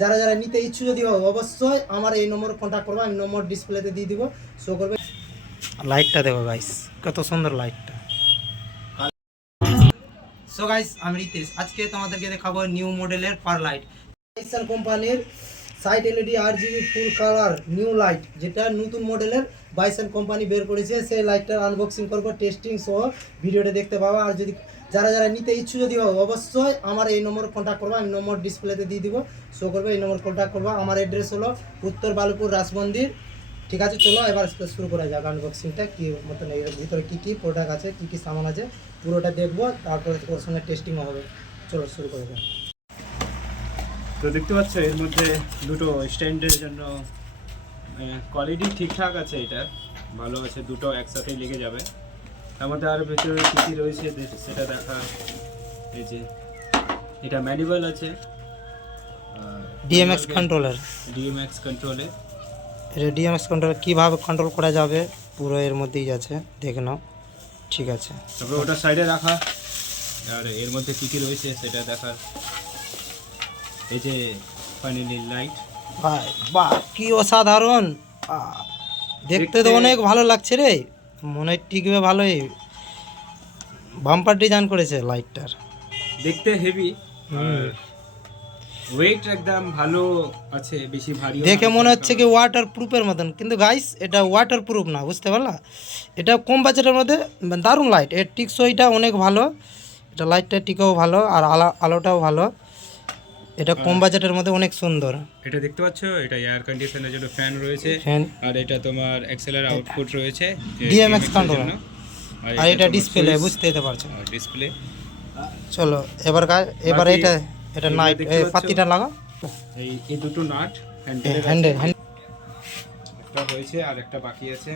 যারা যারা নিতে ইচ্ছুক যদি হয় অবশ্যই আমার এই নম্বর কন্ট্যাক্ট করবো, আমি নম্বর ডিসপ্লেতে দিয়ে দিব, শো করবে। লাইটটা দেখো গাইস, কত সুন্দর লাইটটা। সো গাইস, আমি রিতেশ, আজকে তোমাদেরকে দেখাবো নিউ মডেলের পার লাইট। বাইসন কোম্পানির side LED RGB full colour new light, যেটা নতুন মডেলের বাইসন কোম্পানি বের করেছে, সেই লাইটটার আনবক্সিং করবো, টেস্টিং সহ ভিডিওটা দেখতে পাবো। আর যদি যারা যারা নিতে ইচ্ছুক যদি হয় অবশ্যই আমার এই নম্বর কন্ট্যাক্ট করবো, আমি নম্বর ডিসপ্লেতে দিয়ে দিব, শো করবে, এই নম্বর কন্ট্যাক্ট করবো। আমার অ্যাড্রেস হলো উত্তর বালুপুর রাস মন্দির। ঠিক আছে, চলো এবার শুরু করা যাক আনবক্সিংটা। কি মতন এর ভিতরে কী কী প্রোডাক্ট আছে, কী কী সামান আছে পুরোটা দেখবো, তারপরে ওর সঙ্গে টেস্টিংও হবে। চলো শুরু করে যাক। তো দেখতে পাচ্ছ এর মধ্যে দুটো স্ট্যান্ডের জন্য কোয়ালিটি ঠিকঠাক আছে, এটা ভালো আছে, দুটো একসাথেই লেগে যাবে। তার মধ্যে আর ভেতরে কী কী রয়েছে সেটা দেখা। এই যে এটা ম্যানুয়াল আছে, ডিএমএক্স কন্ট্রোলার, ডিএমএক্স কন্ট্রোলে। এটা ডিএমএক্স কন্ট্রোল কীভাবে কন্ট্রোল করা যাবে পুরো এর মধ্যেই আছে, দেখে নাও। ঠিক আছে, তারপরে ওটা সাইডে রাখা, আর এর মধ্যে কী কী রয়েছে সেটা দেখার। এই যে ফাইনালি লাইট, ভাই বাহ কি অসাধারণ! দেখতে তো অনেক ভালো লাগছে রে, মনে হয় টিকবে ভালোই। বাম্পার ডিজাইন করেছে লাইটটার, দেখতে হেভি, ওয়েট একদম ভালো আছে, বেশি ভারী দেখে মনে হচ্ছে কি ওয়াটার প্রুফের মতন, কিন্তু গাইস এটা ওয়াটার প্রুফ না, বুঝতে পারলা? এটা কম বাজেটের মধ্যে দারুণ লাইট, এর টিকসইটা অনেক ভালো, এটা লাইটটা টিকেও ভালো, আর আলোটাও ভালো। এটা কম বাজেটের মধ্যে অনেক সুন্দর। এটা দেখতে পাচ্ছ, এটা এয়ার কন্ডিশনের জন্য ফ্যান রয়েছে, ফ্যান, আর এটা তোমার এক্সেলের আউটপুট রয়েছে, ডিএমএক্স কন্ট্রোল, আর এটা ডিসপ্লে, বুঝতে পারছো ডিসপ্লে। চলো এবার এবার এটা এটা নাইট পাতিটা লাগা, এই দুটো নাট হ্যান্ডেল একটা হয়েছে আর একটা বাকি আছে।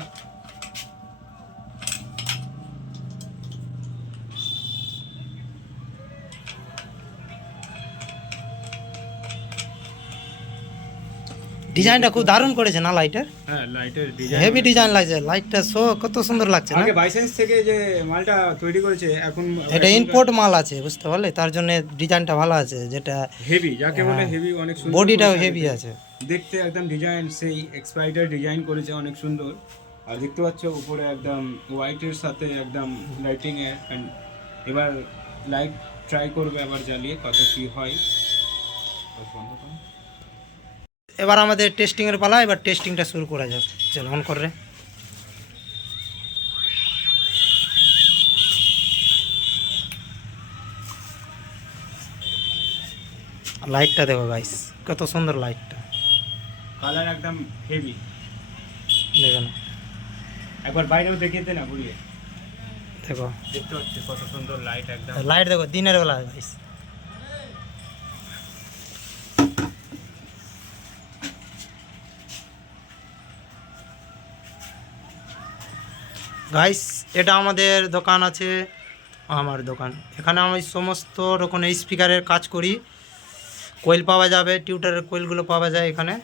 ডিজাইনটা খুব দারুণ করেছে না লাইটের? হ্যাঁ, লাইটের ডিজাইন হেভি ডিজাইন লাগছে, লাইটটা শো কত সুন্দর লাগছে না? আগে বাইসেন্স থেকে যে মালটা তৈরি করেছে, এখন এটা ইম্পোর্ট মাল আছে, বুঝতে পারলে, তার জন্য ডিজাইনটা ভালো আছে, যেটা হেভি, যাকে বলে হেভি, অনেক সুন্দর, বডিটাও হেভি আছে, দেখতে একদম ডিজাইন সেই এক্সপাইটার ডিজাইন করেছে, অনেক সুন্দর। আর দেখতে পাচ্ছ উপরে একদম হোয়াইটের সাথে একদম লাইটিং এর। এবার লাইট ট্রাই করবে আবার জ্বালিয়ে, কত কি হয়। এবার আমাদের টেস্টিং এর পালা, এবার টেস্টিংটা শুরু করা যাক। চলো অন করে, লাইটটা দেখো গাইস, কত সুন্দর লাইটটা, কালার একদম হেভি। দেখো না, একবার বাইরেও দেখিয়ে দে না ঘুরিয়ে, দেখো দেখতে পাচ্ছি কত সুন্দর লাইট একদম। লাইট দেখো দিনের বেলা গাইস। গাইস এটা আমাদের দোকান আছে, আমার দোকান, এখানে আমি সমস্ত রকমের স্পিকারের কাজ করি। কোয়েল পাওয়া যাবে, টিউটারের কোয়েলগুলো পাওয়া যায় এখানে।